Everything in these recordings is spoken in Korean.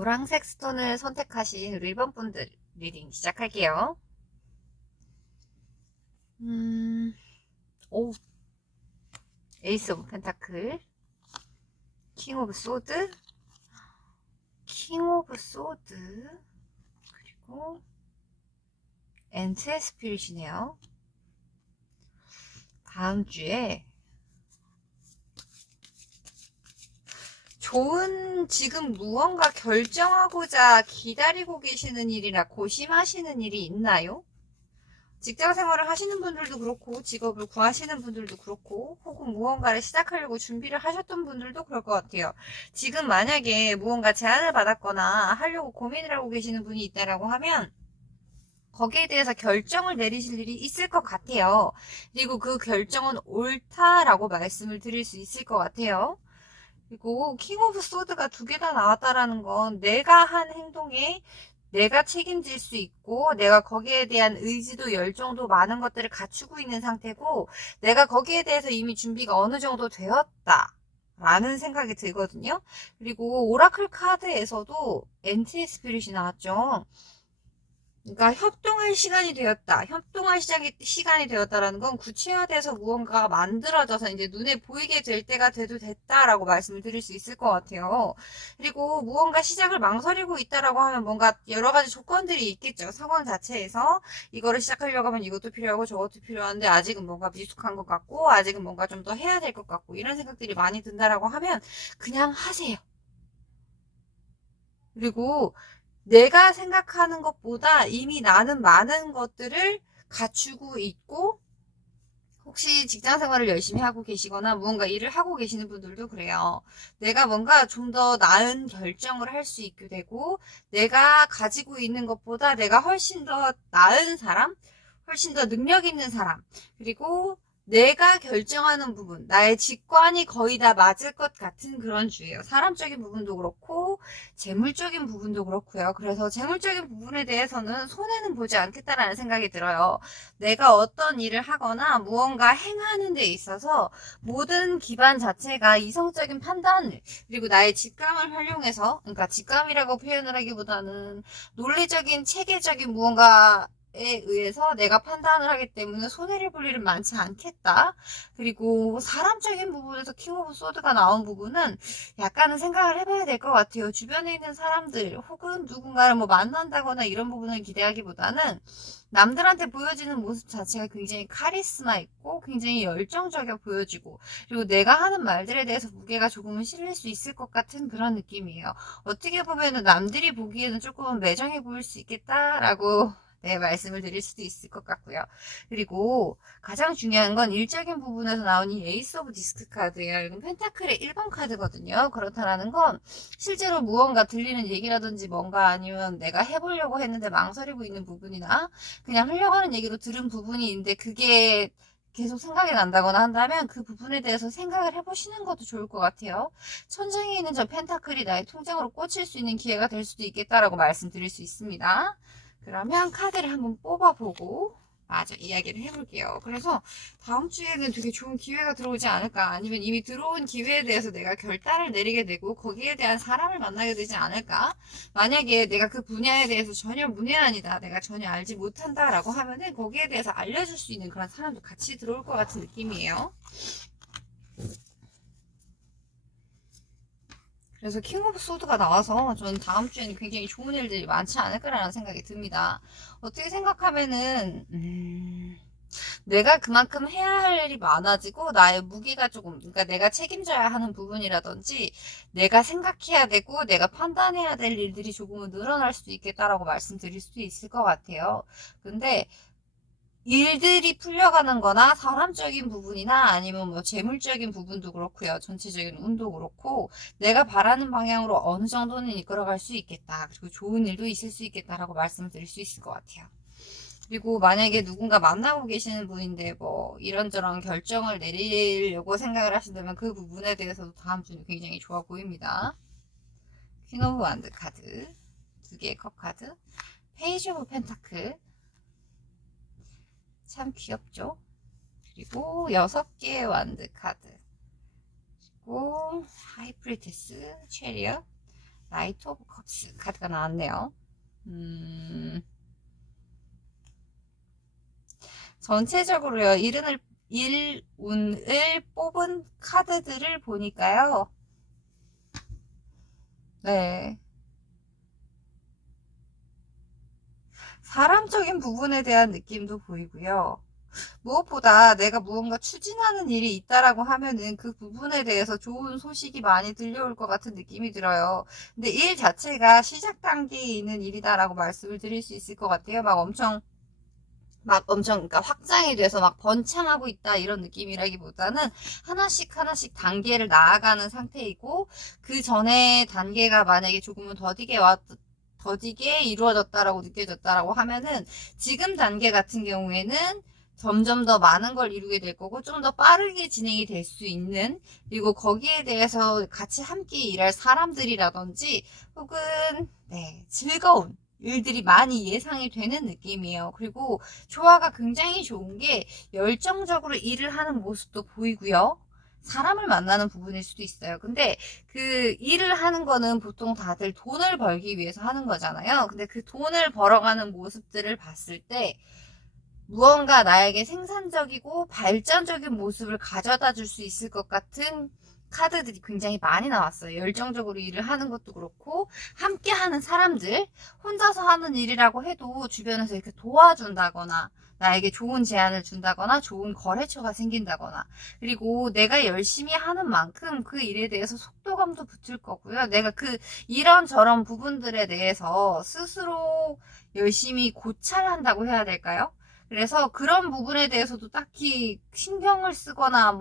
노란색 스톤을 선택하신 우리 1번 분들 리딩 시작할게요. 오, 에이스 오브 펜타클, 킹 오브 소드, 킹 오브 소드, 그리고 엔트의 스피릿이네요. 다음 주에 좋은 지금 무언가 결정하고자 기다리고 계시는 일이나 고심하시는 일이 있나요? 직장 생활을 하시는 분들도 그렇고 직업을 구하시는 분들도 그렇고 혹은 무언가를 시작하려고 준비를 하셨던 분들도 그럴 것 같아요. 지금 만약에 무언가 제안을 받았거나 하려고 고민을 하고 계시는 분이 있다라고 하면 거기에 대해서 결정을 내리실 일이 있을 것 같아요. 그리고 그 결정은 옳다라고 말씀을 드릴 수 있을 것 같아요. 그리고 킹 오브 소드가 2개 다 나왔다라는 건 내가 한 행동에 내가 책임질 수 있고 내가 거기에 대한 의지도 열정도 많은 것들을 갖추고 있는 상태고 내가 거기에 대해서 이미 준비가 어느 정도 되었다 라는 생각이 들거든요. 그리고 오라클 카드에서도 엔트의 스피릿이 나왔죠. 그러니까 협동할 시간이 되었다. 협동할 시간이 되었다라는 건 구체화돼서 무언가가 만들어져서 이제 눈에 보이게 될 때가 돼도 됐다라고 말씀을 드릴 수 있을 것 같아요. 그리고 무언가 시작을 망설이고 있다라고 하면 뭔가 여러 가지 조건들이 있겠죠. 상황 자체에서 이거를 시작하려고 하면 이것도 필요하고 저것도 필요한데 아직은 뭔가 미숙한 것 같고 아직은 뭔가 좀 더 해야 될 것 같고 이런 생각들이 많이 든다라고 하면 그냥 하세요. 그리고 내가 생각하는 것보다 이미 나는 많은 것들을 갖추고 있고 혹시 직장 생활을 열심히 하고 계시거나 무언가 일을 하고 계시는 분들도 그래요. 내가 뭔가 좀 더 나은 결정을 할 수 있게 되고 내가 가지고 있는 것보다 내가 훨씬 더 나은 사람, 훨씬 더 능력 있는 사람, 그리고 내가 결정하는 부분, 나의 직관이 거의 다 맞을 것 같은 그런 주예요. 사람적인 부분도 그렇고 재물적인 부분도 그렇고요. 그래서 재물적인 부분에 대해서는 손해는 보지 않겠다라는 생각이 들어요. 내가 어떤 일을 하거나 무언가 행하는 데 있어서 모든 기반 자체가 이성적인 판단 그리고 나의 직감을 활용해서 그러니까 직감이라고 표현을 하기보다는 논리적인 체계적인 무언가 에 의해서 내가 판단을 하기 때문에 손해를 볼 일은 많지 않겠다. 그리고 사람적인 부분에서 킹 오브 소드가 나온 부분은 약간은 생각을 해봐야 될 것 같아요. 주변에 있는 사람들 혹은 누군가를 뭐 만난다거나 이런 부분을 기대하기보다는 남들한테 보여지는 모습 자체가 굉장히 카리스마 있고 굉장히 열정적이어 보여지고 그리고 내가 하는 말들에 대해서 무게가 조금은 실릴 수 있을 것 같은 그런 느낌이에요. 어떻게 보면은 남들이 보기에는 조금은 매정해 보일 수 있겠다라고 네, 말씀을 드릴 수도 있을 것 같고요. 그리고 가장 중요한 건 일적인 부분에서 나온 이 에이스 오브 디스크 카드예요. 이건 펜타클의 1번 카드거든요. 그렇다라는 건 실제로 무언가 들리는 얘기라든지 뭔가 아니면 내가 해보려고 했는데 망설이고 있는 부분이나 그냥 흘려가는 얘기로 들은 부분이 있는데 그게 계속 생각이 난다거나 한다면 그 부분에 대해서 생각을 해보시는 것도 좋을 것 같아요. 천장에 있는 저 펜타클이 나의 통장으로 꽂힐 수 있는 기회가 될 수도 있겠다라고 말씀드릴 수 있습니다. 그러면 카드를 한번 뽑아보고 맞아 이야기를 해볼게요. 그래서 다음 주에는 되게 좋은 기회가 들어오지 않을까 아니면 이미 들어온 기회에 대해서 내가 결단을 내리게 되고 거기에 대한 사람을 만나게 되지 않을까. 만약에 내가 그 분야에 대해서 전혀 문외한이다 내가 전혀 알지 못한다 라고 하면은 거기에 대해서 알려줄 수 있는 그런 사람도 같이 들어올 것 같은 느낌이에요. 그래서 킹 오브 소드가 나와서 저는 다음 주에는 굉장히 좋은 일들이 많지 않을까라는 생각이 듭니다. 어떻게 생각하면은 내가 그만큼 해야 할 일이 많아지고 나의 무게가 조금 그러니까 내가 책임져야 하는 부분이라든지 내가 생각해야 되고 내가 판단해야 될 일들이 조금은 늘어날 수도 있겠다라고 말씀드릴 수도 있을 것 같아요. 근데 일들이 풀려가는 거나 사람적인 부분이나 아니면 뭐 재물적인 부분도 그렇고요. 전체적인 운도 그렇고 내가 바라는 방향으로 어느 정도는 이끌어갈 수 있겠다. 그리고 좋은 일도 있을 수 있겠다라고 말씀을 드릴 수 있을 것 같아요. 그리고 만약에 누군가 만나고 계시는 분인데 뭐 이런저런 결정을 내리려고 생각을 하신다면 그 부분에 대해서도 다음 주는 굉장히 좋아 보입니다. 퀸 오브 완드 카드 2개의 컵 카드 페이지 오브 펜타클 참 귀엽죠? 그리고 6개의 완드 카드 그리고 하이프리테스 체리엇 나이트 오브 컵스 카드가 나왔네요. 전체적으로요, 일운을 뽑은 카드들을 보니까요. 네. 사람적인 부분에 대한 느낌도 보이고요. 무엇보다 내가 무언가 추진하는 일이 있다라고 하면은 그 부분에 대해서 좋은 소식이 많이 들려올 것 같은 느낌이 들어요. 근데 일 자체가 시작 단계에 있는 일이다라고 말씀을 드릴 수 있을 것 같아요. 막 엄청, 그러니까 확장이 돼서 막 번창하고 있다 이런 느낌이라기보다는 하나씩 하나씩 단계를 나아가는 상태이고, 그 전에 단계가 만약에 조금은 더디게 이루어졌다라고 느껴졌다라고 하면은 지금 단계 같은 경우에는 점점 더 많은 걸 이루게 될 거고, 좀 더 빠르게 진행이 될 수 있는, 그리고 거기에 대해서 같이 함께 일할 사람들이라든지 혹은 네, 즐거운 일들이 많이 예상이 되는 느낌이에요. 그리고 조화가 굉장히 좋은 게 열정적으로 일을 하는 모습도 보이고요. 사람을 만나는 부분일 수도 있어요. 근데 그 일을 하는 거는 보통 다들 돈을 벌기 위해서 하는 거잖아요. 근데 그 돈을 벌어가는 모습들을 봤을 때 무언가 나에게 생산적이고 발전적인 모습을 가져다 줄 수 있을 것 같은 카드들이 굉장히 많이 나왔어요. 열정적으로 일을 하는 것도 그렇고, 함께 하는 사람들, 혼자서 하는 일이라고 해도 주변에서 이렇게 도와준다거나, 나에게 좋은 제안을 준다거나, 좋은 거래처가 생긴다거나, 그리고 내가 열심히 하는 만큼 그 일에 대해서 속도감도 붙을 거고요. 내가 이런저런 부분들에 대해서 스스로 열심히 고찰한다고 해야 될까요? 그래서 그런 부분에 대해서도 딱히 신경을 쓰거나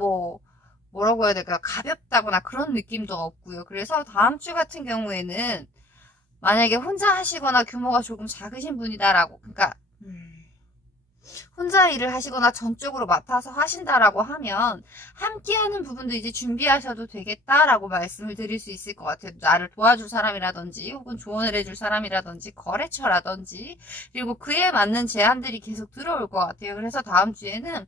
뭐라고 해야 될까요? 가볍다거나 그런 느낌도 없고요. 그래서 다음 주 같은 경우에는 만약에 혼자 하시거나 규모가 조금 작으신 분이다라고, 그러니까 혼자 일을 하시거나 전적으로 맡아서 하신다라고 하면 함께 하는 부분도 이제 준비하셔도 되겠다라고 말씀을 드릴 수 있을 것 같아요. 나를 도와줄 사람이라든지 혹은 조언을 해줄 사람이라든지 거래처라든지, 그리고 그에 맞는 제안들이 계속 들어올 것 같아요. 그래서 다음 주에는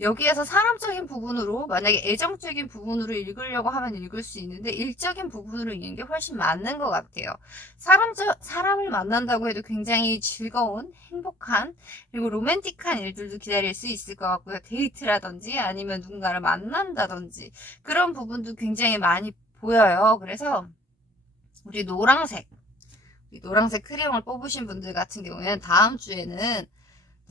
여기에서 사람적인 부분으로, 만약에 애정적인 부분으로 읽으려고 하면 읽을 수 있는데 일적인 부분으로 읽는 게 훨씬 맞는 것 같아요. 사람을 만난다고 해도 굉장히 즐거운, 행복한, 그리고 로맨틱한 일들도 기다릴 수 있을 것 같고요. 데이트라든지 아니면 누군가를 만난다든지 그런 부분도 굉장히 많이 보여요. 그래서 우리 노란색 크레용을 뽑으신 분들 같은 경우에는 다음 주에는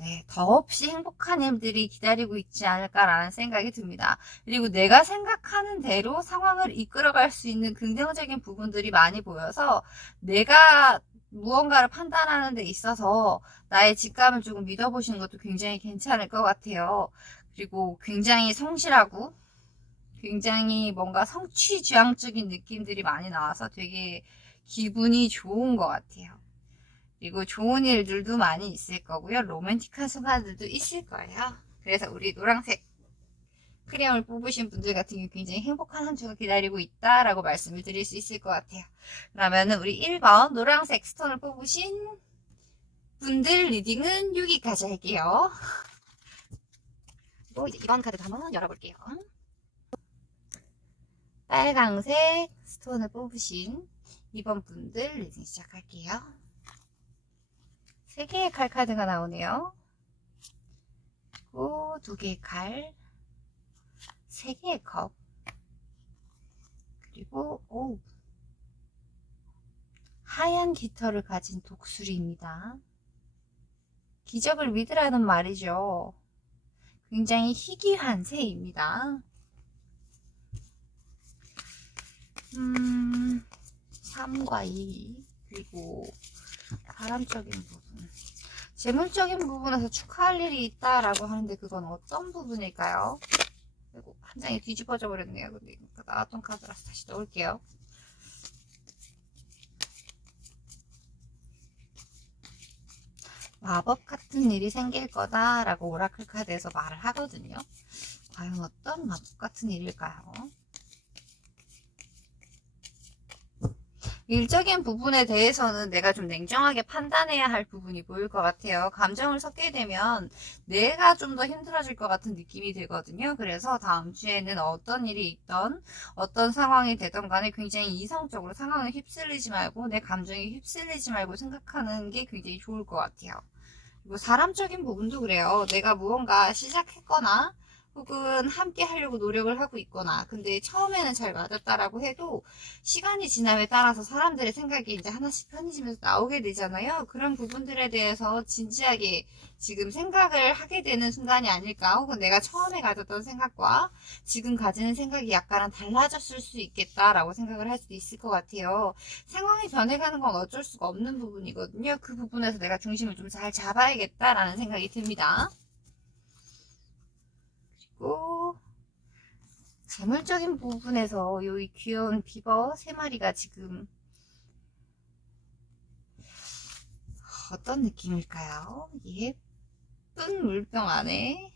네, 더없이 행복한 일들이 기다리고 있지 않을까라는 생각이 듭니다. 그리고 내가 생각하는 대로 상황을 이끌어갈 수 있는 긍정적인 부분들이 많이 보여서 내가 무언가를 판단하는 데 있어서 나의 직감을 조금 믿어보시는 것도 굉장히 괜찮을 것 같아요. 그리고 굉장히 성실하고 굉장히 뭔가 성취지향적인 느낌들이 많이 나와서 되게 기분이 좋은 것 같아요. 그리고 좋은 일들도 많이 있을 거고요. 로맨틱한 순간들도 있을 거예요. 그래서 우리 노란색 크레용을 뽑으신 분들 같은 경우 굉장히 행복한 한 주가 기다리고 있다라고 말씀을 드릴 수 있을 것 같아요. 그러면은 우리 1번 노란색 스톤을 뽑으신 분들 리딩은 여기까지 할게요. 그리고 이제 2번 카드도 한번 열어볼게요. 빨강색 스톤을 뽑으신 2번 분들 리딩 시작할게요. 3개의 칼 카드가 나오네요. 그리고 2개의 칼, 3개의 컵, 그리고 하얀 깃털을 가진 독수리입니다. 기적을 믿으라는 말이죠. 굉장히 희귀한 새입니다. 3과 2, 그리고 사람적인 부분, 재물적인 부분에서 축하할 일이 있다라고 하는데 그건 어떤 부분일까요? 그리고 한 장이 뒤집어져 버렸네요. 근데 나왔던 카드라서 다시 넣을게요. 마법 같은 일이 생길 거다라고 오라클 카드에서 말을 하거든요. 과연 어떤 마법 같은 일일까요? 일적인 부분에 대해서는 내가 좀 냉정하게 판단해야 할 부분이 보일 것 같아요. 감정을 섞게 되면 내가 좀 더 힘들어질 것 같은 느낌이 들거든요. 그래서 다음 주에는 어떤 일이 있던 어떤 상황이 되던 간에 굉장히 이성적으로 상황에 휩쓸리지 말고 내 감정에 휩쓸리지 말고 생각하는 게 굉장히 좋을 것 같아요. 그리고 사람적인 부분도 그래요. 내가 무언가 시작했거나 혹은 함께 하려고 노력을 하고 있거나 근데 처음에는 잘 맞았다라고 해도 시간이 지남에 따라서 사람들의 생각이 이제 하나씩 편해지면서 나오게 되잖아요. 그런 부분들에 대해서 진지하게 지금 생각을 하게 되는 순간이 아닐까, 혹은 내가 처음에 가졌던 생각과 지금 가지는 생각이 약간은 달라졌을 수 있겠다라고 생각을 할 수도 있을 것 같아요. 상황이 변해가는 건 어쩔 수가 없는 부분이거든요. 그 부분에서 내가 중심을 좀 잘 잡아야겠다라는 생각이 듭니다. 그리고 재물적인 부분에서 이 귀여운 비버 3마리가 지금 어떤 느낌일까요? 예쁜 물병 안에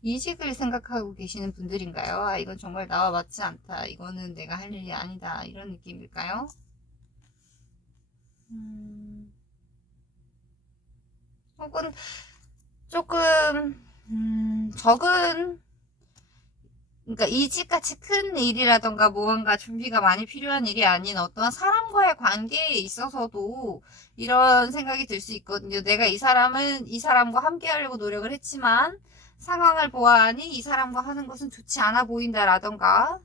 이직을 생각하고 계시는 분들인가요? 아, 이건 정말 나와 맞지 않다. 이거는 내가 할 일이 아니다. 이런 느낌일까요? 혹은 조금 적은, 그러니까 이직같이 큰 일이라던가 무언가 준비가 많이 필요한 일이 아닌 어떤 사람과의 관계에 있어서도 이런 생각이 들 수 있거든요. 내가 이 사람과 함께 하려고 노력을 했지만 상황을 보아하니 이 사람과 하는 것은 좋지 않아 보인다라던가,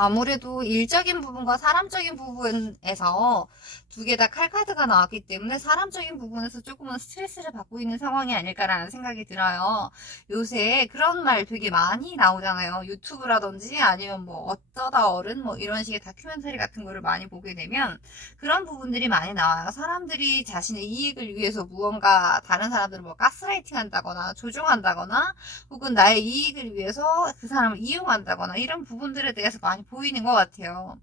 아무래도 일적인 부분과 사람적인 부분에서 두 개 다 칼카드가 나왔기 때문에 사람적인 부분에서 조금은 스트레스를 받고 있는 상황이 아닐까라는 생각이 들어요. 요새 그런 말 되게 많이 나오잖아요. 유튜브라든지 아니면 뭐 어쩌다 어른 뭐 이런 식의 다큐멘터리 같은 거를 많이 보게 되면 그런 부분들이 많이 나와요. 사람들이 자신의 이익을 위해서 무언가 다른 사람들을 뭐 가스라이팅 한다거나 조종한다거나 혹은 나의 이익을 위해서 그 사람을 이용한다거나 이런 부분들에 대해서 많이 보이는 것 같아요.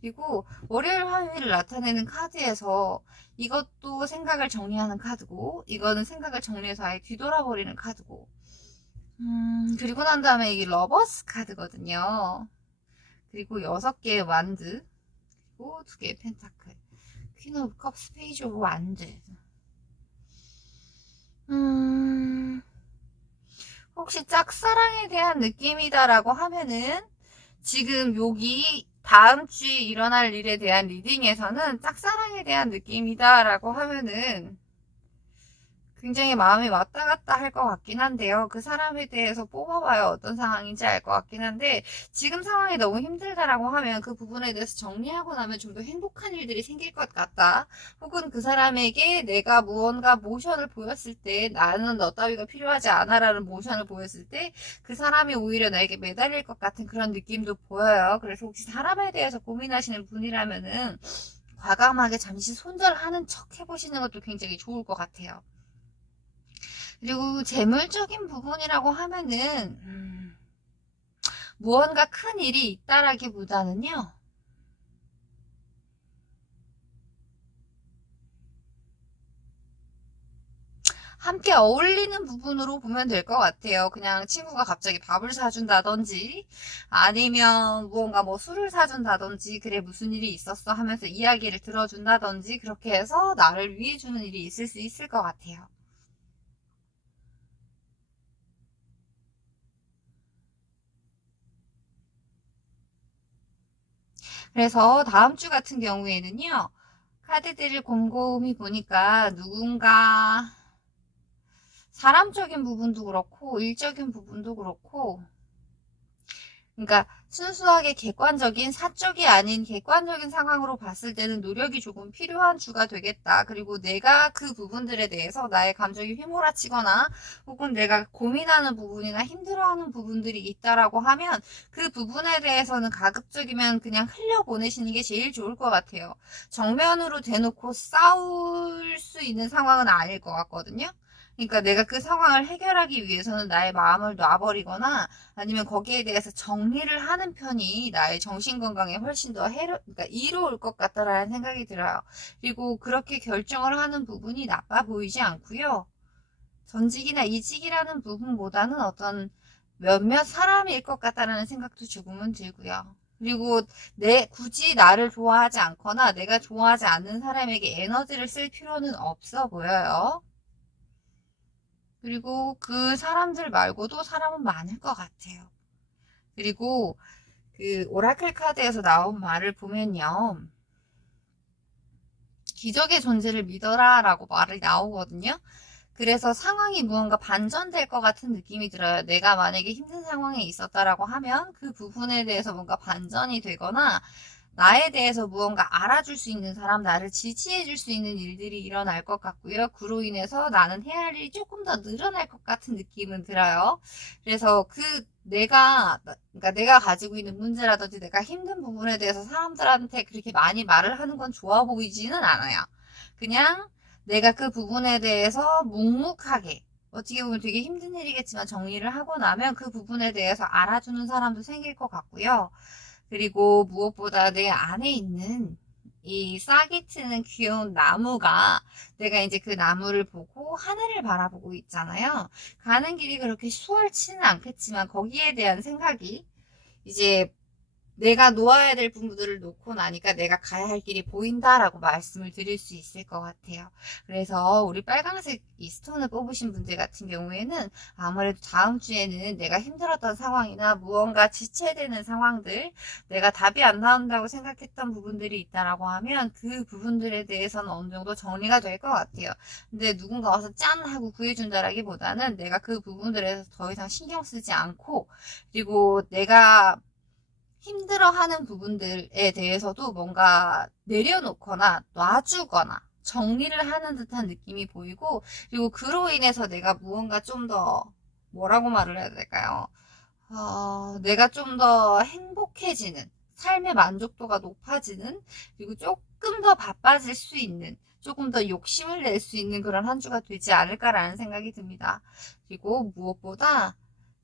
그리고 월요일 화요일을 나타내는 카드에서 이것도 생각을 정리하는 카드고 이거는 생각을 정리해서 아예 뒤돌아버리는 카드고, 그리고 난 다음에 이게 러버스 카드거든요. 그리고 6개의 완드, 그리고 2개의 펜타클, 퀸 오브 컵스, 페이지 오브 완드. 혹시 짝사랑에 대한 느낌이다라고 하면은 지금 여기 다음 주에 일어날 일에 대한 리딩에서는 짝사랑에 대한 느낌이다라고 하면은 굉장히 마음이 왔다 갔다 할 것 같긴 한데요. 그 사람에 대해서 뽑아봐야 어떤 상황인지 알 것 같긴 한데 지금 상황이 너무 힘들다라고 하면 그 부분에 대해서 정리하고 나면 좀 더 행복한 일들이 생길 것 같다. 혹은 그 사람에게 내가 무언가 모션을 보였을 때 나는 너 따위가 필요하지 않아라는 모션을 보였을 때 그 사람이 오히려 나에게 매달릴 것 같은 그런 느낌도 보여요. 그래서 혹시 사람에 대해서 고민하시는 분이라면은 과감하게 잠시 손절하는 척 해보시는 것도 굉장히 좋을 것 같아요. 그리고 재물적인 부분이라고 하면은 무언가 큰 일이 있다라기보다는요, 함께 어울리는 부분으로 보면 될 것 같아요. 그냥 친구가 갑자기 밥을 사준다든지 아니면 무언가 뭐 술을 사준다든지 그래 무슨 일이 있었어 하면서 이야기를 들어준다든지 그렇게 해서 나를 위해주는 일이 있을 수 있을 것 같아요. 그래서 다음 주 같은 경우에는요, 카드들을 곰곰이 보니까 누군가 사람적인 부분도 그렇고 일적인 부분도 그렇고, 그러니까 순수하게 객관적인 사적이 아닌 객관적인 상황으로 봤을 때는 노력이 조금 필요한 주가 되겠다. 그리고 내가 그 부분들에 대해서 나의 감정이 휘몰아치거나 혹은 내가 고민하는 부분이나 힘들어하는 부분들이 있다라고 하면 그 부분에 대해서는 가급적이면 그냥 흘려보내시는 게 제일 좋을 것 같아요. 정면으로 대놓고 싸울 수 있는 상황은 아닐 것 같거든요. 그러니까 내가 그 상황을 해결하기 위해서는 나의 마음을 놔버리거나 아니면 거기에 대해서 정리를 하는 편이 나의 정신 건강에 훨씬 더 그러니까 이로울 것 같다라는 생각이 들어요. 그리고 그렇게 결정을 하는 부분이 나빠 보이지 않고요. 전직이나 이직이라는 부분보다는 어떤 몇몇 사람일 것 같다는 생각도 조금은 들고요. 그리고 굳이 나를 좋아하지 않거나 내가 좋아하지 않는 사람에게 에너지를 쓸 필요는 없어 보여요. 그리고 그 사람들 말고도 사람은 많을 것 같아요. 그리고 그 오라클 카드에서 나온 말을 보면요. 기적의 존재를 믿어라 라고 말이 나오거든요. 그래서 상황이 무언가 반전될 것 같은 느낌이 들어요. 내가 만약에 힘든 상황에 있었다라고 하면 그 부분에 대해서 뭔가 반전이 되거나 나에 대해서 무언가 알아줄 수 있는 사람, 나를 지지해 줄 수 있는 일들이 일어날 것 같고요. 그로 인해서 나는 해야 할 일이 조금 더 늘어날 것 같은 느낌은 들어요. 그래서 그러니까 내가 가지고 있는 문제라든지 내가 힘든 부분에 대해서 사람들한테 그렇게 많이 말을 하는 건 좋아 보이지는 않아요. 그냥 내가 그 부분에 대해서 묵묵하게 어떻게 보면 되게 힘든 일이겠지만 정리를 하고 나면 그 부분에 대해서 알아주는 사람도 생길 것 같고요. 그리고 무엇보다 내 안에 있는 이 싹이 트는 귀여운 나무가 내가 이제 그 나무를 보고 하늘을 바라보고 있잖아요. 가는 길이 그렇게 수월치는 않겠지만 거기에 대한 생각이 이제 내가 놓아야 될 부분들을 놓고 나니까 내가 가야 할 길이 보인다라고 말씀을 드릴 수 있을 것 같아요. 그래서 우리 빨강색 이 스톤을 뽑으신 분들 같은 경우에는 아무래도 다음 주에는 내가 힘들었던 상황이나 무언가 지체되는 상황들, 내가 답이 안 나온다고 생각했던 부분들이 있다라고 하면 그 부분들에 대해서는 어느 정도 정리가 될 것 같아요. 근데 누군가 와서 짠 하고 구해준다라기보다는 내가 그 부분들에서 더 이상 신경 쓰지 않고 그리고 내가 힘들어하는 부분들에 대해서도 뭔가 내려놓거나 놔주거나 정리를 하는 듯한 느낌이 보이고 그리고 그로 인해서 내가 무언가 좀 더 뭐라고 말을 해야 될까요? 내가 좀 더 행복해지는 삶의 만족도가 높아지는 그리고 조금 더 바빠질 수 있는 조금 더 욕심을 낼 수 있는 그런 한 주가 되지 않을까라는 생각이 듭니다. 그리고 무엇보다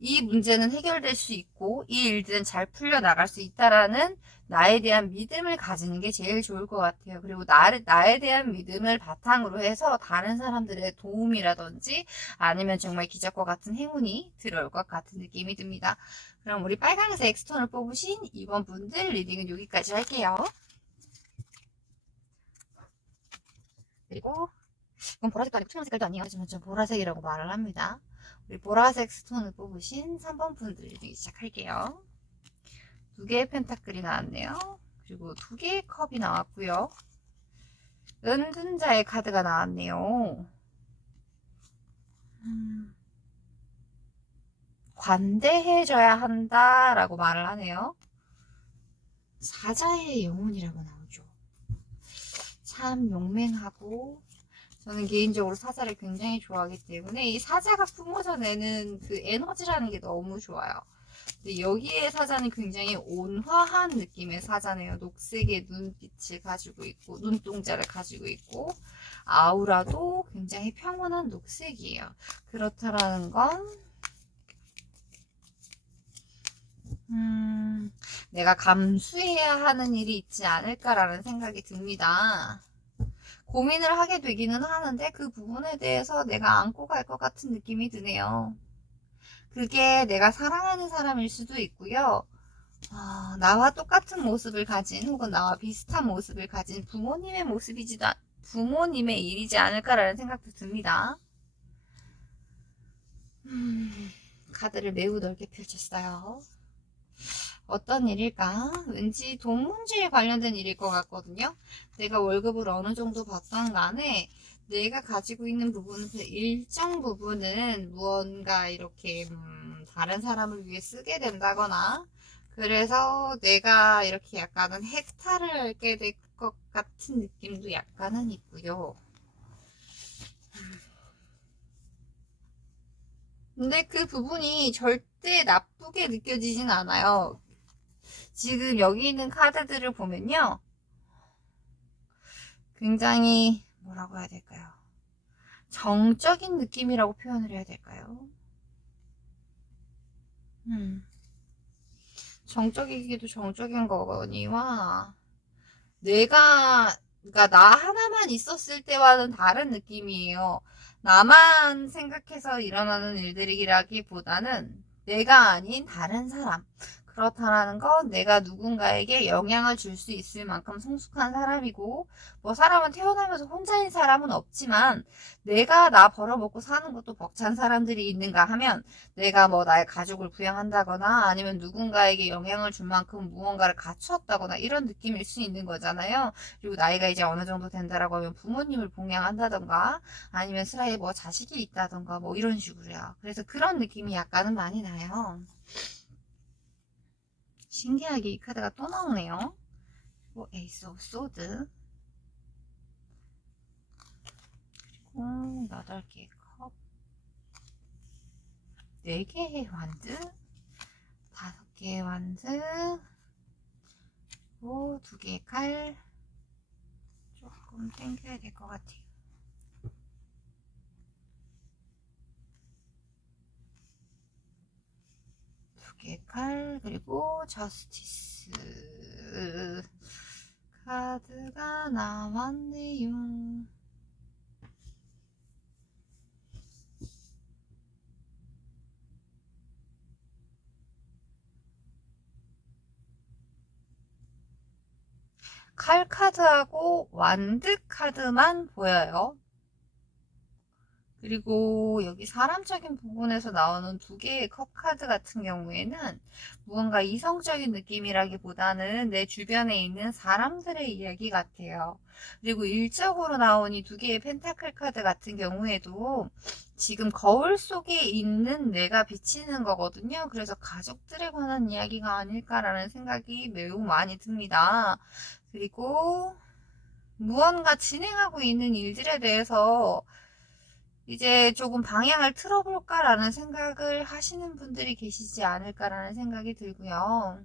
이 문제는 해결될 수 있고 이 일들은 잘 풀려나갈 수 있다라는 나에 대한 믿음을 가지는 게 제일 좋을 것 같아요. 그리고 나에 대한 믿음을 바탕으로 해서 다른 사람들의 도움이라든지 아니면 정말 기적과 같은 행운이 들어올 것 같은 느낌이 듭니다. 그럼 우리 빨간색 스톤을 뽑으신 이번 분들 리딩은 여기까지 할게요. 그리고 이건 보라색도 아니고 투명 색깔도 아니에요. 하지만 전 보라색이라고 말을 합니다. 우리 보라색 스톤을 뽑으신 3번 분들 리딩 시작할게요. 2개의 펜타클이 나왔네요. 그리고 2개의 컵이 나왔고요. 은둔자의 카드가 나왔네요. 관대해져야 한다라고 말을 하네요. 사자의 영혼이라고 나오죠. 참 용맹하고 저는 개인적으로 사자를 굉장히 좋아하기 때문에 이 사자가 뿜어져내는 그 에너지라는 게 너무 좋아요. 근데 여기에 사자는 굉장히 온화한 느낌의 사자네요. 녹색의 눈빛을 가지고 있고 눈동자를 가지고 있고 아우라도 굉장히 평온한 녹색이에요. 그렇다라는 건 내가 감수해야 하는 일이 있지 않을까라는 생각이 듭니다. 고민을 하게 되기는 하는데 그 부분에 대해서 내가 안고 갈 것 같은 느낌이 드네요. 그게 내가 사랑하는 사람일 수도 있고요. 나와 똑같은 모습을 가진 혹은 나와 비슷한 모습을 가진 부모님의 일이지 않을까라는 생각도 듭니다. 카드를 매우 넓게 펼쳤어요. 어떤 일일까? 왠지 돈 문제에 관련된 일일 것 같거든요. 내가 월급을 어느 정도 받던 간에 내가 가지고 있는 부분은 그 일정 부분은 무언가 이렇게 다른 사람을 위해 쓰게 된다거나 그래서 내가 이렇게 약간은 해탈을 하게 될 것 같은 느낌도 약간은 있고요. 근데 그 부분이 절대 나쁘게 느껴지진 않아요. 지금 여기 있는 카드들을 보면요. 굉장히 뭐라고 해야 될까요? 정적인 느낌이라고 표현을 해야 될까요? 정적이기도 정적인 거거니와 그러니까 나 하나만 있었을 때와는 다른 느낌이에요. 나만 생각해서 일어나는 일들이라기보다는 내가 아닌 다른 사람. 그렇다라는 건 내가 누군가에게 영향을 줄 수 있을 만큼 성숙한 사람이고, 뭐 사람은 태어나면서 혼자인 사람은 없지만, 내가 나 벌어먹고 사는 것도 벅찬 사람들이 있는가 하면, 내가 뭐 나의 가족을 부양한다거나, 아니면 누군가에게 영향을 줄 만큼 무언가를 갖추었다거나, 이런 느낌일 수 있는 거잖아요. 그리고 나이가 이제 어느 정도 된다라고 하면 부모님을 봉양한다던가, 아니면 슬라에 뭐 자식이 있다던가, 뭐 이런 식으로요. 그래서 그런 느낌이 약간은 많이 나요. 신기하게 이 카드가 또 나오네요. 뭐 에이스 오브 소드, 그리고 8개의 컵, 4개의 완드, 5개의 완드, 그리고 2개의 칼. 조금 당겨야 될 것 같아요. 칼, 그리고 저스티스 카드가 나왔네요. 칼 카드하고 완드 카드만 보여요. 그리고 여기 사람적인 부분에서 나오는 2개의 컵 카드 같은 경우에는 무언가 이성적인 느낌이라기보다는 내 주변에 있는 사람들의 이야기 같아요. 그리고 일적으로 나온 이 2개의 펜타클 카드 같은 경우에도 지금 거울 속에 있는 내가 비치는 거거든요. 그래서 가족들에 관한 이야기가 아닐까라는 생각이 매우 많이 듭니다. 그리고 무언가 진행하고 있는 일들에 대해서 이제 조금 방향을 틀어볼까라는 생각을 하시는 분들이 계시지 않을까라는 생각이 들고요.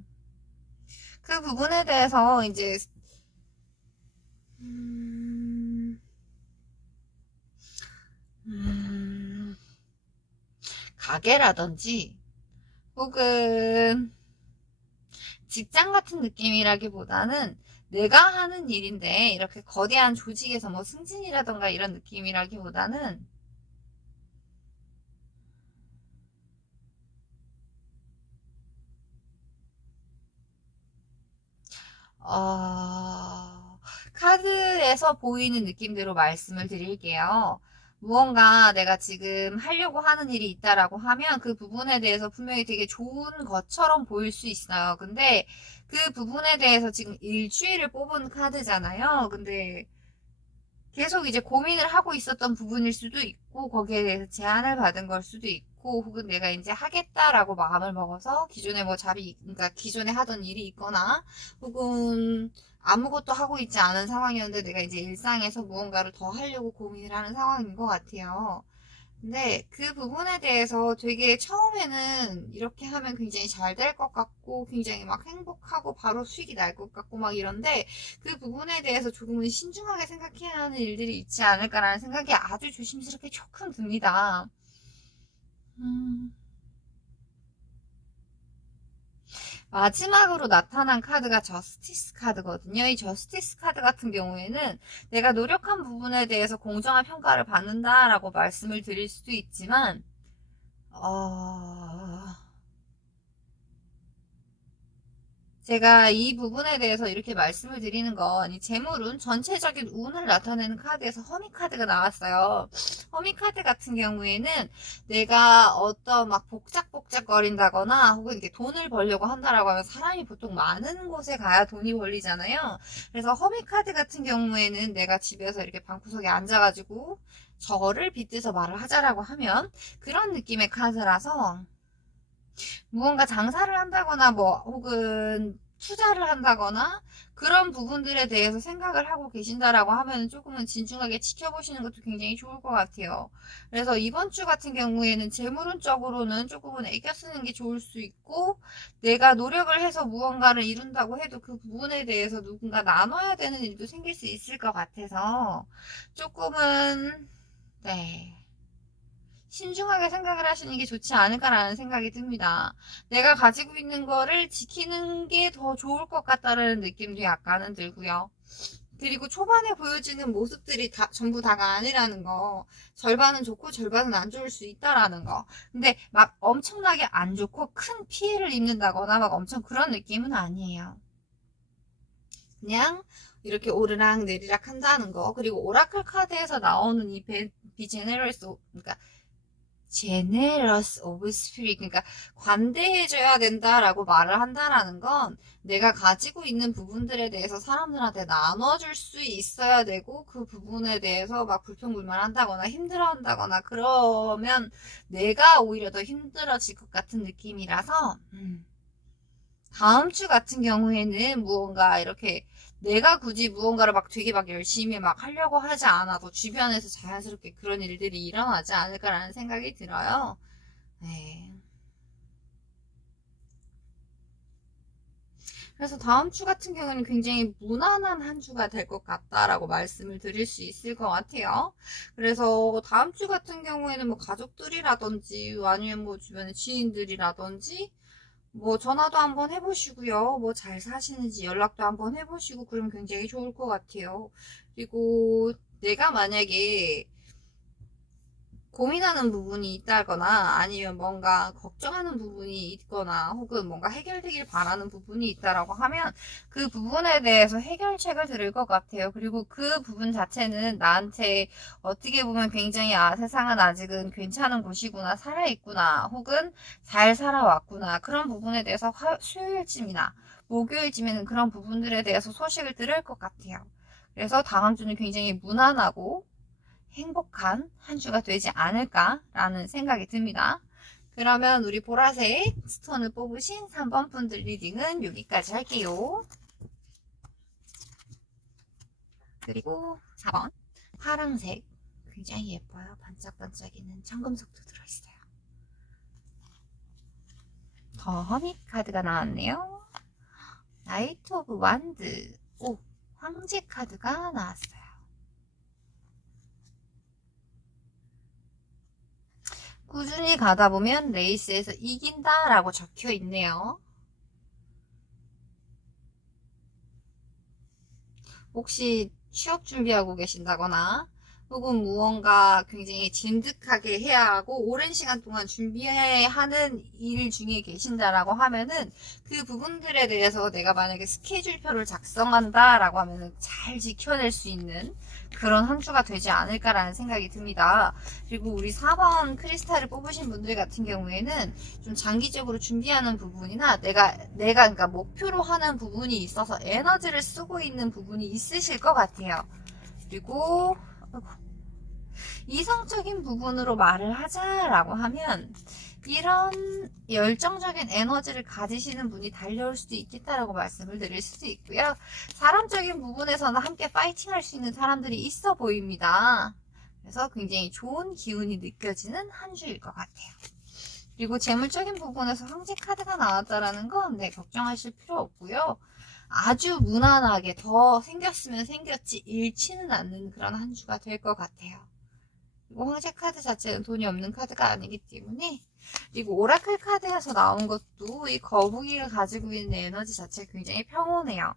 그 부분에 대해서 이제 가게라든지 혹은 직장 같은 느낌이라기보다는 내가 하는 일인데 이렇게 거대한 조직에서 뭐 승진이라던가 이런 느낌이라기보다는 카드에서 보이는 느낌대로 말씀을 드릴게요. 무언가 내가 지금 하려고 하는 일이 있다라고 하면 그 부분에 대해서 분명히 되게 좋은 것처럼 보일 수 있어요. 근데 그 부분에 대해서 지금 일주일을 뽑은 카드잖아요. 근데 계속 이제 고민을 하고 있었던 부분일 수도 있고, 거기에 대해서 제안을 받은 걸 수도 있고, 혹은 내가 이제 하겠다라고 마음을 먹어서 기존에 뭐 그러니까 기존에 하던 일이 있거나, 혹은 아무것도 하고 있지 않은 상황이었는데 내가 이제 일상에서 무언가를 더 하려고 고민을 하는 상황인 것 같아요. 근데 그 부분에 대해서 되게 처음에는 이렇게 하면 굉장히 잘 될 것 같고 굉장히 막 행복하고 바로 수익이 날 것 같고 막 이런데 그 부분에 대해서 조금은 신중하게 생각해야 하는 일들이 있지 않을까라는 생각이 아주 조심스럽게 조금 듭니다. 마지막으로 나타난 카드가 저스티스 카드거든요. 이 저스티스 카드 같은 경우에는 내가 노력한 부분에 대해서 공정한 평가를 받는다라고 말씀을 드릴 수도 있지만 제가 이 부분에 대해서 이렇게 말씀을 드리는 건 이 재물운 전체적인 운을 나타내는 카드에서 허미 카드가 나왔어요. 허미 카드 같은 경우에는 내가 어떤 막 복작복작거린다거나 혹은 이렇게 돈을 벌려고 한다라고 하면 사람이 보통 많은 곳에 가야 돈이 벌리잖아요. 그래서 허미 카드 같은 경우에는 내가 집에서 이렇게 방구석에 앉아가지고 저를 빗대서 말을 하자라고 하면 그런 느낌의 카드라서 무언가 장사를 한다거나 뭐 혹은 투자를 한다거나 그런 부분들에 대해서 생각을 하고 계신다라고 하면 조금은 진중하게 지켜보시는 것도 굉장히 좋을 것 같아요. 그래서 이번 주 같은 경우에는 재물운적으로는 조금은 애껴 쓰는 게 좋을 수 있고 내가 노력을 해서 무언가를 이룬다고 해도 그 부분에 대해서 누군가 나눠야 되는 일도 생길 수 있을 것 같아서 조금은 네. 신중하게 생각을 하시는 게 좋지 않을까라는 생각이 듭니다. 내가 가지고 있는 거를 지키는 게 더 좋을 것 같다는 느낌도 약간은 들고요. 그리고 초반에 보여지는 모습들이 전부 다가 아니라는 거. 절반은 좋고 절반은 안 좋을 수 있다라는 거. 근데 막 엄청나게 안 좋고 큰 피해를 입는다거나 막 엄청 그런 느낌은 아니에요. 그냥 이렇게 오르락 내리락 한다는 거. 그리고 오라클 카드에서 나오는 이 비제네러스, 그러니까 generous of spirit, 그러니까 관대해져야 된다라고 말을 한다라는 건 내가 가지고 있는 부분들에 대해서 사람들한테 나눠줄 수 있어야 되고, 그 부분에 대해서 막 불평불만한다거나 힘들어한다거나 그러면 내가 오히려 더 힘들어질 것 같은 느낌이라서, 다음 주 같은 경우에는 무언가 이렇게 내가 굳이 무언가를 막 되게 막 열심히 막 하려고 하지 않아도 주변에서 자연스럽게 그런 일들이 일어나지 않을까라는 생각이 들어요. 네. 그래서 다음 주 같은 경우는 굉장히 무난한 한 주가 될 것 같다라고 말씀을 드릴 수 있을 것 같아요. 그래서 다음 주 같은 경우에는 뭐 가족들이라든지 아니면 뭐 주변의 지인들이라든지 뭐 전화도 한번 해보시고요. 뭐 잘 사시는지 연락도 한번 해보시고 그러면 굉장히 좋을 것 같아요. 그리고 내가 만약에 고민하는 부분이 있다거나 아니면 뭔가 걱정하는 부분이 있거나 혹은 뭔가 해결되길 바라는 부분이 있다라고 하면 그 부분에 대해서 해결책을 들을 것 같아요. 그리고 그 부분 자체는 나한테 어떻게 보면 굉장히 세상은 아직은 괜찮은 곳이구나, 살아있구나, 혹은 잘 살아왔구나, 그런 부분에 대해서 수요일쯤이나 목요일쯤에는 그런 부분들에 대해서 소식을 들을 것 같아요. 그래서 다음 주는 굉장히 무난하고 행복한 한 주가 되지 않을까라는 생각이 듭니다. 그러면 우리 보라색 스톤을 뽑으신 3번 분들 리딩은 여기까지 할게요. 그리고 4번 파랑색 굉장히 예뻐요. 반짝반짝이는 청금석도 들어있어요. 더 허밋 카드가 나왔네요. 나이트 오브 완드, 오, 황제 카드가 나왔어요. 꾸준히 가다 보면 레이스에서 이긴다라고 적혀 있네요. 혹시 취업 준비하고 계신다거나 혹은 무언가 굉장히 진득하게 해야 하고 오랜 시간 동안 준비해야 하는 일 중에 계신다라고 하면은 그 부분들에 대해서 내가 만약에 스케줄표를 작성한다라고 하면은 잘 지켜낼 수 있는 그런 한 주가 되지 않을까라는 생각이 듭니다. 그리고 우리 4번 크리스탈을 뽑으신 분들 같은 경우에는 좀 장기적으로 준비하는 부분이나 내가 그러니까 목표로 하는 부분이 있어서 에너지를 쓰고 있는 부분이 있으실 것 같아요. 그리고 이성적인 부분으로 말을 하자라고 하면 이런 열정적인 에너지를 가지시는 분이 달려올 수도 있겠다라고 말씀을 드릴 수도 있고요. 사람적인 부분에서는 함께 파이팅 할 수 있는 사람들이 있어 보입니다. 그래서 굉장히 좋은 기운이 느껴지는 한 주일 것 같아요. 그리고 재물적인 부분에서 황제 카드가 나왔다라는 건 걱정하실 필요 없고요. 아주 무난하게 더 생겼으면 생겼지 잃지는 않는 그런 한 주가 될 것 같아요. 그리고 황제 카드 자체는 돈이 없는 카드가 아니기 때문에, 그리고 오라클 카드에서 나온 것도 이 거북이가 가지고 있는 에너지 자체가 굉장히 평온해요.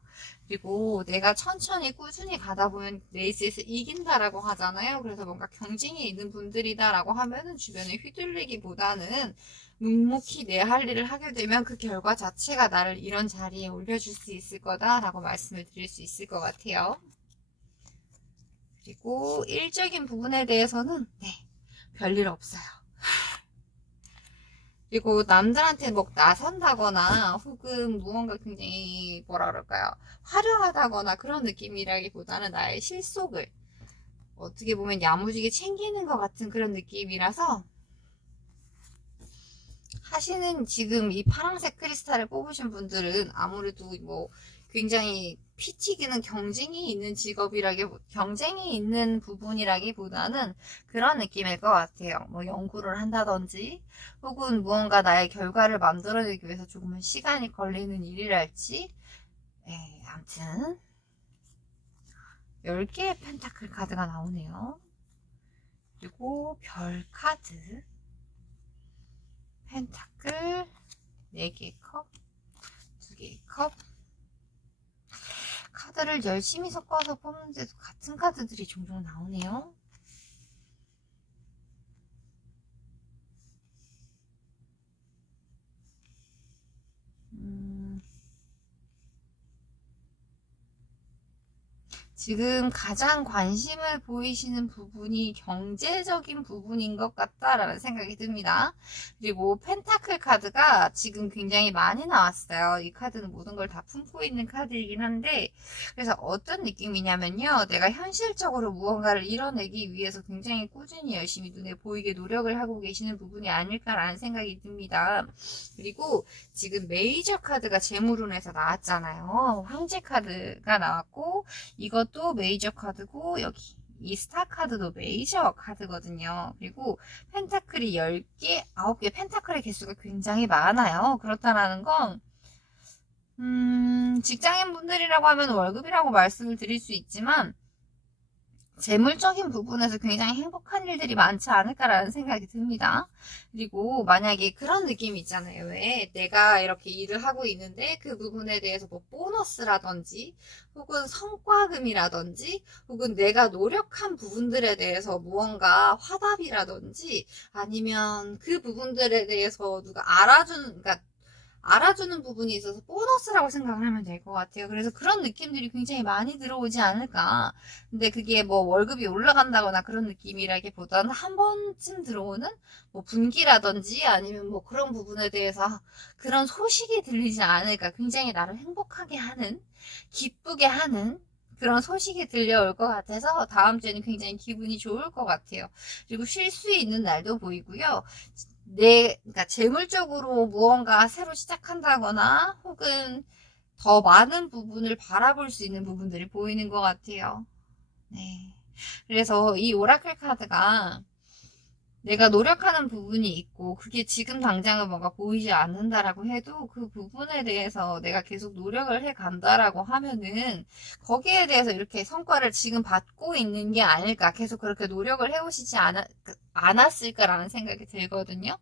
그리고 내가 천천히 꾸준히 가다 보면 레이스에서 이긴다라고 하잖아요. 그래서 뭔가 경쟁이 있는 분들이다라고 하면은 주변에 휘둘리기보다는 묵묵히 내 할 일을 하게 되면 그 결과 자체가 나를 이런 자리에 올려줄 수 있을 거다라고 말씀을 드릴 수 있을 것 같아요. 그리고 일적인 부분에 대해서는 별일 없어요. 그리고 남들한테 뭐 나선다거나 혹은 무언가 굉장히 뭐라 그럴까요? 화려하다거나 그런 느낌이라기보다는 나의 실속을 어떻게 보면 야무지게 챙기는 것 같은 그런 느낌이라서 하시는 지금 이 파란색 크리스탈을 뽑으신 분들은 아무래도 뭐 굉장히 피 튀기는 경쟁이 있는 경쟁이 있는 부분이라기보다는 그런 느낌일 것 같아요. 뭐 연구를 한다든지 혹은 무언가 나의 결과를 만들어내기 위해서 조금은 시간이 걸리는 일이랄지. 아무튼 10개의 펜타클 카드가 나오네요. 그리고 별 카드, 펜타클, 4개의 컵, 2개의 컵. 카드를 열심히 섞어서 뽑는데도 같은 카드들이 종종 나오네요. 지금 가장 관심을 보이시는 부분이 경제적인 부분인 것 같다라는 생각이 듭니다. 그리고 펜타클 카드가 지금 굉장히 많이 나왔어요. 이 카드는 모든 걸 다 품고 있는 카드이긴 한데, 그래서 어떤 느낌이냐면요. 내가 현실적으로 무언가를 이뤄내기 위해서 굉장히 꾸준히 열심히 눈에 보이게 노력을 하고 계시는 부분이 아닐까라는 생각이 듭니다. 그리고 지금 메이저 카드가 재물운에서 나왔잖아요. 황제 카드가 나왔고, 이것도 메이저 카드고, 여기 이 스타 카드도 메이저 카드거든요. 그리고 펜타클이 10개, 9개, 펜타클의 개수가 굉장히 많아요. 그렇다는 건 직장인 분들이라고 하면 월급이라고 말씀을 드릴 수 있지만 재물적인 부분에서 굉장히 행복한 일들이 많지 않을까라는 생각이 듭니다. 그리고 만약에 그런 느낌이 있잖아요. 왜 내가 이렇게 일을 하고 있는데 그 부분에 대해서 뭐 보너스라든지 혹은 성과금이라든지 혹은 내가 노력한 부분들에 대해서 무언가 화답이라든지 아니면 그 부분들에 대해서 누가 그러니까 알아주는 부분이 있어서 보너스라고 생각을 하면 될 것 같아요. 그래서 그런 느낌들이 굉장히 많이 들어오지 않을까. 근데 그게 뭐 월급이 올라간다거나 그런 느낌이라기보다는 한 번쯤 들어오는 뭐 분기라든지 아니면 뭐 그런 부분에 대해서 그런 소식이 들리지 않을까. 굉장히 나를 행복하게 하는, 기쁘게 하는 그런 소식이 들려올 것 같아서 다음 주에는 굉장히 기분이 좋을 것 같아요. 그리고 쉴 수 있는 날도 보이고요. 그러니까 재물적으로 무언가 새로 시작한다거나 혹은 더 많은 부분을 바라볼 수 있는 부분들이 보이는 것 같아요. 네. 그래서 이 오라클 카드가 내가 노력하는 부분이 있고 그게 지금 당장은 뭔가 보이지 않는다라고 해도 그 부분에 대해서 내가 계속 노력을 해 간다라고 하면은 거기에 대해서 이렇게 성과를 지금 받고 있는 게 아닐까, 계속 그렇게 노력을 해오시지 않았을까라는 생각이 들거든요.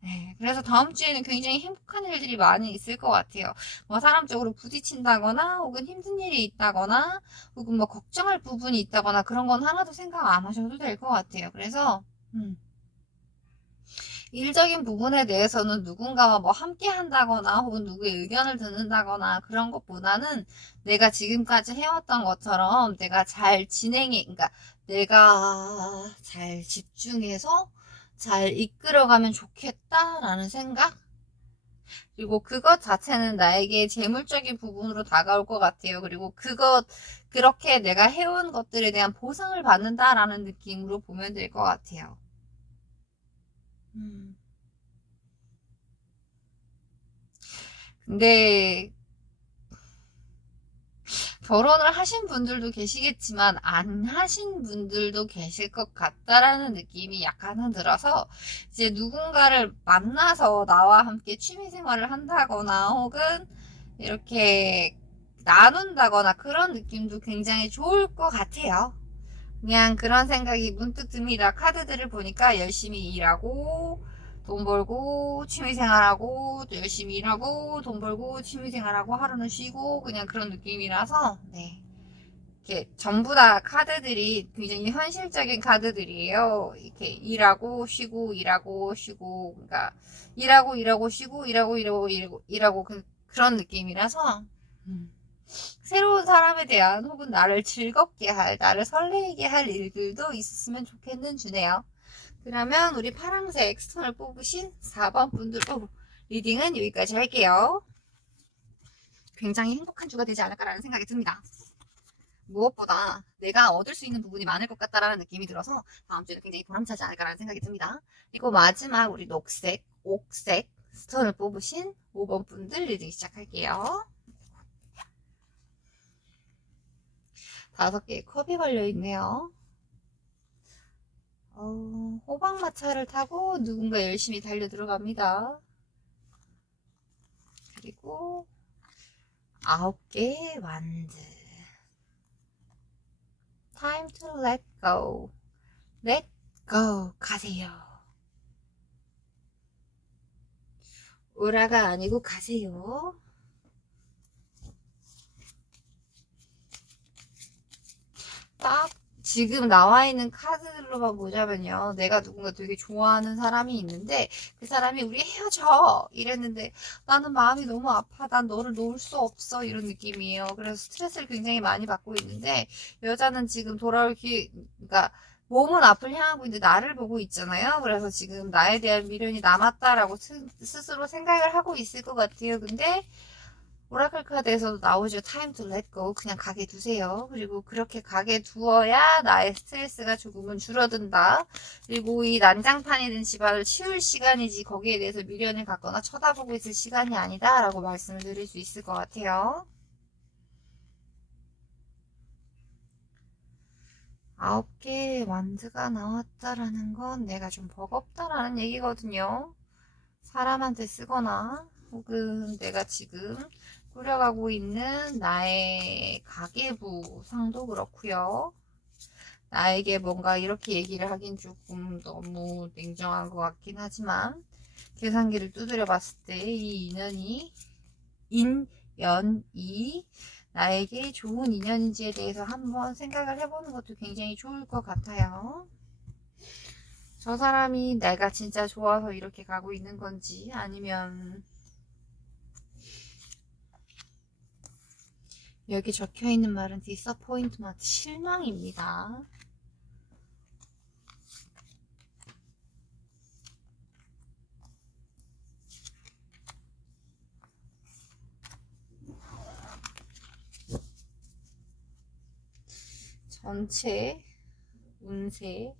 네, 그래서 다음 주에는 굉장히 행복한 일들이 많이 있을 것 같아요. 뭐 사람적으로 부딪힌다거나 혹은 힘든 일이 있다거나 혹은 뭐 걱정할 부분이 있다거나 그런 건 하나도 생각 안 하셔도 될 것 같아요. 그래서 일적인 부분에 대해서는 누군가와 뭐 함께 한다거나 혹은 누구의 의견을 듣는다거나 그런 것보다는 내가 지금까지 해왔던 것처럼 내가 그러니까 내가 잘 집중해서 잘 이끌어가면 좋겠다라는 생각? 그리고 그것 자체는 나에게 재물적인 부분으로 다가올 것 같아요. 그리고 그렇게 내가 해온 것들에 대한 보상을 받는다라는 느낌으로 보면 될 것 같아요. 음. 근데 결혼을 하신 분들도 계시겠지만 안 하신 분들도 계실 것 같다라는 느낌이 약간은 들어서 이제 누군가를 만나서 나와 함께 취미 생활을 한다거나 혹은 이렇게 나눈다거나 그런 느낌도 굉장히 좋을 것 같아요. 그냥 그런 생각이 문득 듭니다. 카드들을 보니까 열심히 일하고 돈 벌고 취미생활하고 또 열심히 일하고 돈 벌고 취미생활하고 하루는 쉬고 그냥 그런 느낌이라서 네. 이렇게 전부 다 카드들이 굉장히 현실적인 카드들이에요. 이렇게 일하고 쉬고 일하고 쉬고 그러니까 일하고 쉬고 일하고 그런 느낌이라서 새로운 사람에 대한 혹은 나를 즐겁게 할, 나를 설레게 할 일들도 있었으면 좋겠는 주네요. 그러면 우리 파란색 스톤을 뽑으신 4번 분들 리딩은 여기까지 할게요. 굉장히 행복한 주가 되지 않을까라는 생각이 듭니다. 무엇보다 내가 얻을 수 있는 부분이 많을 것 같다라는 느낌이 들어서 다음 주에는 굉장히 보람차지 않을까라는 생각이 듭니다. 그리고 마지막 우리 녹색, 옥색 스톤을 뽑으신 5번 분들 리딩 시작할게요. 5개의 컵이 걸려있네요. 호박마차를 타고 누군가 열심히 달려 들어갑니다. 그리고 9개의 완드. Time to let go. Let go. 가세요. 오라가 아니고 가세요. 딱 지금 나와 있는 카드들로만 보자면요. 내가 누군가 되게 좋아하는 사람이 있는데 그 사람이 우리 헤어져 이랬는데 나는 마음이 너무 아파. 난 너를 놓을 수 없어. 이런 느낌이에요. 그래서 스트레스를 굉장히 많이 받고 있는데 여자는 지금 돌아올 그러니까 몸은 앞을 향하고 있는데 나를 보고 있잖아요. 그래서 지금 나에 대한 미련이 남았다라고 스스로 생각을 하고 있을 것 같아요. 근데 오라클 카드에서도 나오죠. Time to let go. 그냥 가게 두세요. 그리고 그렇게 가게 두어야 나의 스트레스가 조금은 줄어든다. 그리고 이 난장판이 된 집안을 치울 시간이지 거기에 대해서 미련을 갖거나 쳐다보고 있을 시간이 아니다. 라고 말씀을 드릴 수 있을 것 같아요. 9개의 완드가 나왔다라는 건 내가 좀 버겁다라는 얘기거든요. 사람한테 쓰거나 혹은 내가 지금 꾸려가고 있는 나의 가계부 상도 그렇고요. 나에게 뭔가 이렇게 얘기를 하긴 조금 너무 냉정한 것 같긴 하지만 계산기를 두드려 봤을 때 이 인연이 나에게 좋은 인연인지에 대해서 한번 생각을 해보는 것도 굉장히 좋을 것 같아요. 저 사람이 내가 진짜 좋아서 이렇게 가고 있는 건지 아니면 여기 적혀 있는 말은 disappointment, 실망입니다. 전체 운세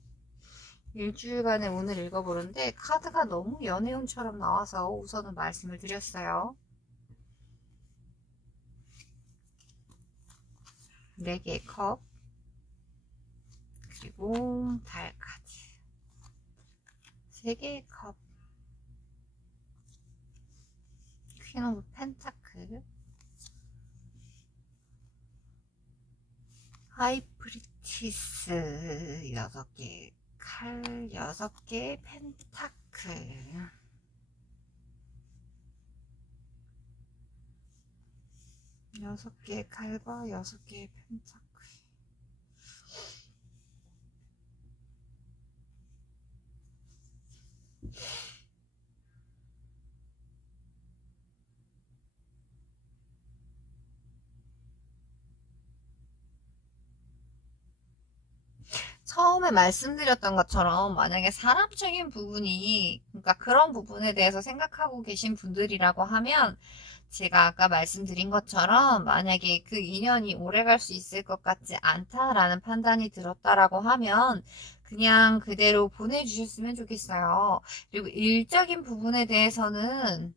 일주일간의 운을 읽어보는데 카드가 너무 연애운처럼 나와서 우선은 말씀을 드렸어요. 4개의 컵 그리고 달 카드 3개의 컵 퀸 오브 펜타클 하이프리티스 6개 칼 6개 펜타클 6개의 칼과 6개의 펜타클 처음에 말씀드렸던 것처럼 만약에 사람적인 부분이 그러니까 그런 부분에 대해서 생각하고 계신 분들이라고 하면 제가 아까 말씀드린 것처럼 만약에 그 인연이 오래 갈 수 있을 것 같지 않다라는 판단이 들었다라고 하면 그냥 그대로 보내주셨으면 좋겠어요. 그리고 일적인 부분에 대해서는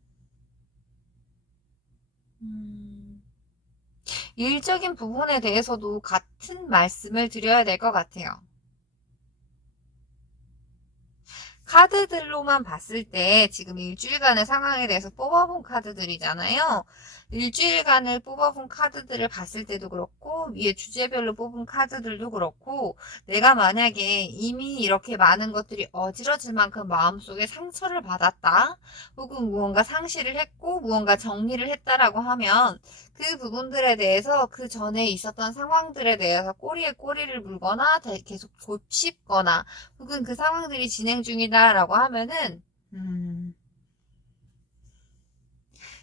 일적인 부분에 대해서도 같은 말씀을 드려야 될 것 같아요. 카드들로만 봤을 때 지금 일주일간의 상황에 대해서 뽑아본 카드들이잖아요. 일주일간을 뽑아본 카드들을 봤을 때도 그렇고 위에 주제별로 뽑은 카드들도 그렇고 내가 만약에 이미 이렇게 많은 것들이 어지러질 만큼 마음속에 상처를 받았다 혹은 무언가 상실을 했고 무언가 정리를 했다라고 하면 그 부분들에 대해서 그 전에 있었던 상황들에 대해서 꼬리에 꼬리를 물거나 계속 곱씹거나 혹은 그 상황들이 진행 중이다라고 하면은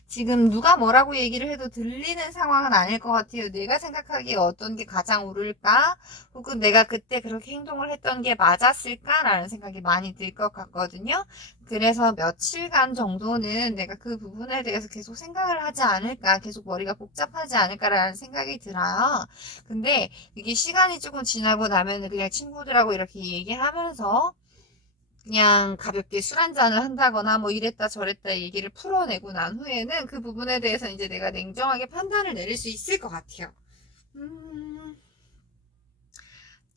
지금 누가 뭐라고 얘기를 해도 들리는 상황은 아닐 것 같아요. 내가 생각하기에 어떤 게 가장 옳을까? 혹은 내가 그때 그렇게 행동을 했던 게 맞았을까라는 생각이 많이 들 것 같거든요. 그래서 며칠간 정도는 내가 그 부분에 대해서 계속 생각을 하지 않을까, 계속 머리가 복잡하지 않을까라는 생각이 들어요. 근데 이게 시간이 조금 지나고 나면은 그냥 친구들하고 이렇게 얘기하면서 그냥 가볍게 술 한잔을 한다거나 뭐 이랬다 저랬다 얘기를 풀어내고 난 후에는 그 부분에 대해서 이제 내가 냉정하게 판단을 내릴 수 있을 것 같아요.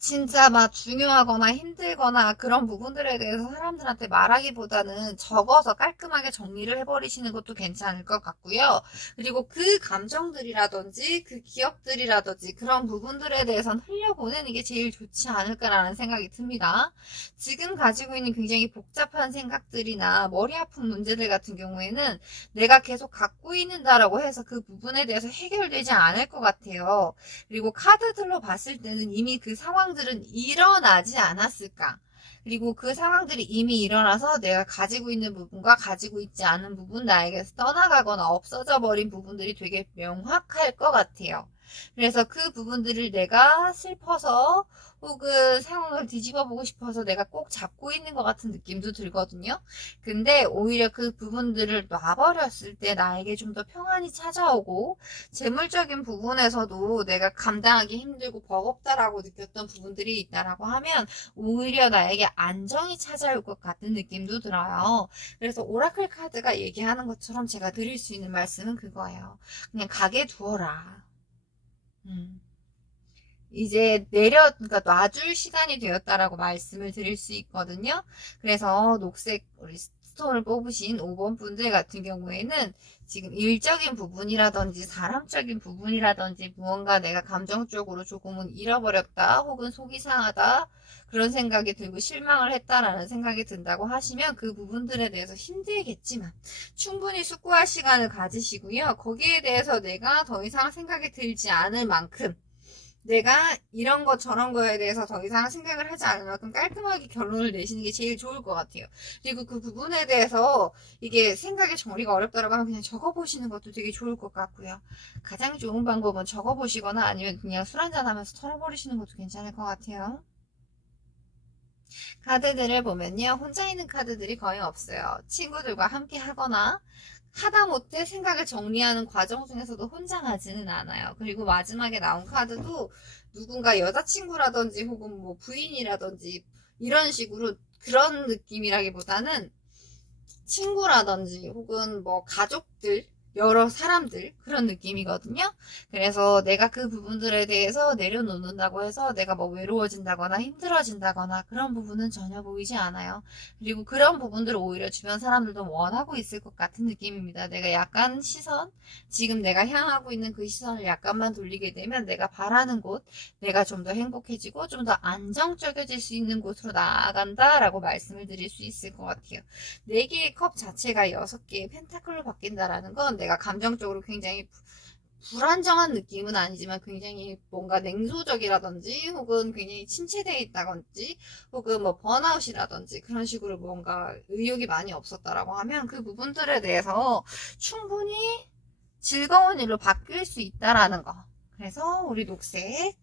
진짜 막 중요하거나 힘들거나 그런 부분들에 대해서 사람들한테 말하기보다는 적어서 깔끔하게 정리를 해버리시는 것도 괜찮을 것 같고요. 그리고 그 감정들이라든지 그 기억들이라든지 그런 부분들에 대해서는 흘려보내는 게 제일 좋지 않을까라는 생각이 듭니다. 지금 가지고 있는 굉장히 복잡한 생각들이나 머리 아픈 문제들 같은 경우에는 내가 계속 갖고 있는다라고 해서 그 부분에 대해서 해결되지 않을 것 같아요. 그리고 카드들로 봤을 때는 이미 그 상황들은 일어나지 않았을까? 그리고 그 상황들이 이미 일어나서 내가 가지고 있는 부분과 가지고 있지 않은 부분, 나에게서 떠나가거나 없어져 버린 부분들이 되게 명확할 것 같아요. 그래서 그 부분들을 내가 슬퍼서 혹은 상황을 뒤집어 보고 싶어서 내가 꼭 잡고 있는 것 같은 느낌도 들거든요. 근데 오히려 그 부분들을 놔버렸을 때 나에게 좀 더 평안이 찾아오고 재물적인 부분에서도 내가 감당하기 힘들고 버겁다라고 느꼈던 부분들이 있다라고 하면 오히려 나에게 안정이 찾아올 것 같은 느낌도 들어요. 그래서 오라클 카드가 얘기하는 것처럼 제가 드릴 수 있는 말씀은 그거예요. 그냥 가게 두어라. 이제 그러니까 놔줄 시간이 되었다라고 말씀을 드릴 수 있거든요. 그래서 녹색 우리 스톤을 뽑으신 5번 분들 같은 경우에는 지금 일적인 부분이라든지 사람적인 부분이라든지 무언가 내가 감정적으로 조금은 잃어버렸다 혹은 속이 상하다 그런 생각이 들고 실망을 했다라는 생각이 든다고 하시면 그 부분들에 대해서 힘들겠지만 충분히 숙고할 시간을 가지시고요. 거기에 대해서 내가 더 이상 생각이 들지 않을 만큼 내가 이런 거 저런 거에 대해서 더 이상 생각을 하지 않을 만큼 깔끔하게 결론을 내시는 게 제일 좋을 것 같아요. 그리고 그 부분에 대해서 이게 생각의 정리가 어렵다고 하면 그냥 적어보시는 것도 되게 좋을 것 같고요. 가장 좋은 방법은 적어보시거나 아니면 그냥 술 한잔 하면서 털어버리시는 것도 괜찮을 것 같아요. 카드들을 보면요. 혼자 있는 카드들이 거의 없어요. 친구들과 함께 하거나 하다못해 생각을 정리하는 과정 중에서도 혼자 가지는 않아요. 그리고 마지막에 나온 카드도 누군가 여자친구라든지 혹은 뭐 부인이라든지 이런 식으로 그런 느낌이라기보다는 친구라든지 혹은 뭐 가족들 여러 사람들 그런 느낌이거든요. 그래서 내가 그 부분들에 대해서 내려놓는다고 해서 내가 뭐 외로워진다거나 힘들어진다거나 그런 부분은 전혀 보이지 않아요. 그리고 그런 부분들을 오히려 주변 사람들도 원하고 있을 것 같은 느낌입니다. 내가 약간 지금 내가 향하고 있는 그 시선을 약간만 돌리게 되면 내가 바라는 곳, 내가 좀 더 행복해지고 좀 더 안정적여질 수 있는 곳으로 나아간다라고 말씀을 드릴 수 있을 것 같아요. 4개의 컵 자체가 6개의 펜타클로 바뀐다라는 건 내가 감정적으로 굉장히 불안정한 느낌은 아니지만 굉장히 뭔가 냉소적이라든지 혹은 굉장히 침체되어 있다든지 혹은 뭐 번아웃이라든지 그런 식으로 뭔가 의욕이 많이 없었다라고 하면 그 부분들에 대해서 충분히 즐거운 일로 바뀔 수 있다라는 거. 그래서 우리 녹색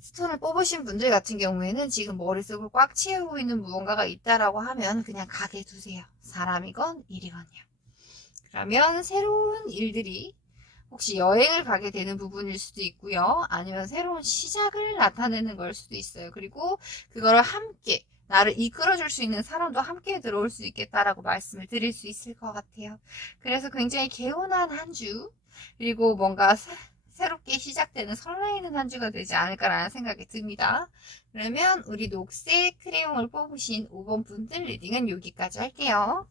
스톤을 뽑으신 분들 같은 경우에는 지금 머릿속을 꽉 채우고 있는 무언가가 있다라고 하면 그냥 가게 두세요. 사람이건 일이건요. 그러면 새로운 일들이 혹시 여행을 가게 되는 부분일 수도 있고요. 아니면 새로운 시작을 나타내는 걸 수도 있어요. 그리고 그거를 함께 나를 이끌어줄 수 있는 사람도 함께 들어올 수 있겠다라고 말씀을 드릴 수 있을 것 같아요. 그래서 굉장히 개운한 한 주, 그리고 뭔가 새롭게 시작되는 설레이는 한 주가 되지 않을까라는 생각이 듭니다. 그러면 우리 녹색 크레용을 뽑으신 5번 분들 리딩은 여기까지 할게요.